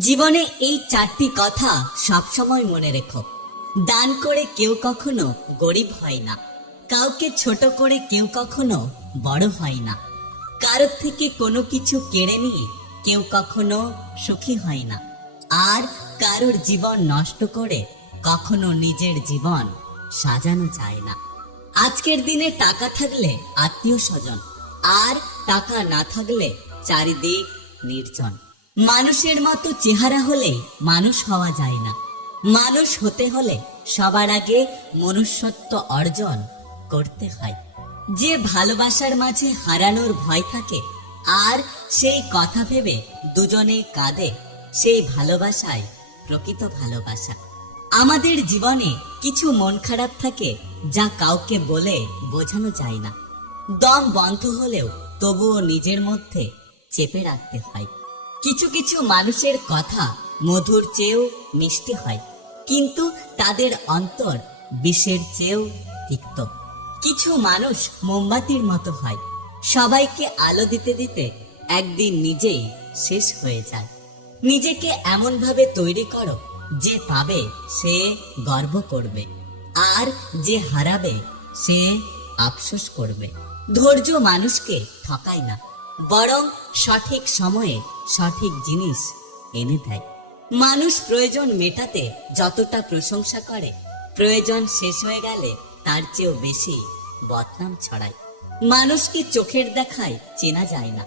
জীবনে এই চারটি কথা সবসময় মনে রেখো। দান করে কেউ কখনো গরিব হয় না। কাউকে ছোট করে কেউ কখনো বড় হয় না। কারোর থেকে কোনো কিছু কেড়ে নিয়ে কেউ কখনো সুখী হয় না। আর কারোর জীবন নষ্ট করে কখনো নিজের জীবন সাজানো যায় না। আজকের দিনে টাকা থাকলে আত্মীয় স্বজন, আর টাকা না থাকলে চারিদিক নির্জন। মানুষের মতো চেহারা হলে মানুষ হওয়া যায় না। মানুষ হতে হলে সবার আগে মনুষ্যত্ব অর্জন করতে হয়। যে ভালোবাসার মাঝে হারানোর ভয় থাকে, আর সেই কথা ভেবে দুজনে কাঁদে, সেই ভালোবাসায় প্রকৃত ভালোবাসা। আমাদের জীবনে কিছু মন খারাপ থাকে যা কাউকে বলে বোঝানো যায় না। দম বন্ধ হলেও তবুও নিজের মধ্যে চেপে রাখতে হয়। কিছু কিছু মানুষের কথা মধুর চেয়েও মিষ্টি হয়, কিন্তু তাদের অন্তর বিষের চেয়েও তিক্ত। কিছু মানুষ মোমবাতির মতো হয়, সবাইকে আলো দিতে দিতে একদিন নিজেই শেষ হয়ে যায়। নিজেকে এমন ভাবে তৈরি করো যে পাবে সে গর্ব করবে, আর যে হারাবে সে আফসোস করবে। ধৈর্য মানুষকে ঠকায় না। বরং সঠিক সময়ে সঠিক জিনিস এনে দেয়। মানুষ প্রয়োজন মেটাতে যতটা প্রশংসা করে, প্রয়োজন শেষ হয়ে গেলে তার চেয়েও বেশি বদনাম ছড়ায়। মানুষকে চোখের দেখায় চেনা যায় না।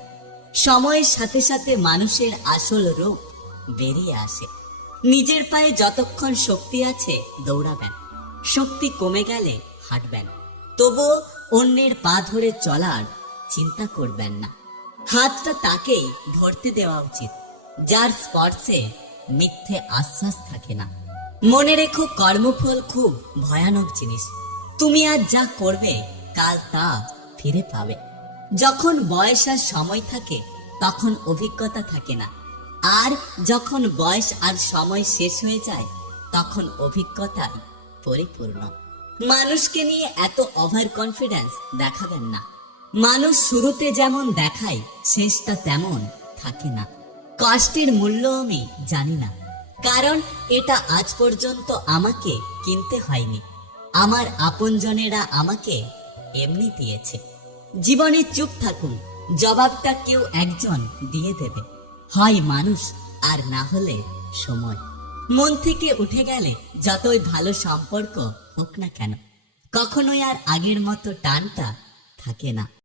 সময়ের সাথে সাথে মানুষের আসল রূপ বেরিয়ে আসে। নিজের পায়ে যতক্ষণ শক্তি আছে দৌড়াবেন। শক্তি কমে গেলে হাঁটবেন। তবুও অন্যের পা ধরে চলার চিন্তা করবেন না। হাতটা তাকেই ধরতে দেওয়া উচিত, যার স্পর্শে মিথ্যে আশ্বাস থাকে না। মনে রেখো, কর্মফল খুব ভয়ানক জিনিস। তুমি আজ যা করবে, কাল তা ফিরে পাবে। যখন বয়স আর সময় থাকে, তখন অভিজ্ঞতা থাকে না। আর যখন বয়স আর সময় শেষ হয়ে যায়, তখন অভিজ্ঞতাই পরিপূর্ণ। মানুষকে নিয়ে এত ওভার কনফিডেন্স দেখাবেন না। মানুষ শুরুতে যেমন দেখায়, শেষটা তেমন থাকে না। কষ্টের মূল্য আমি জানি না। কারণ এটা আজ পর্যন্ত আমাকে কিনতে হয়নি। আমার আপনজনেরা আমাকে এমনি দিয়েছে। জীবনে চুপ থাকুন, জবাবটা কেউ একজন দিয়ে দেবে। হয় মানুষ, আর না হলে সময়। মন থেকে উঠে গেলে যতই ভালো সম্পর্ক হোক না কেন, কখনোই আর আগের মতো টানটা থাকে না।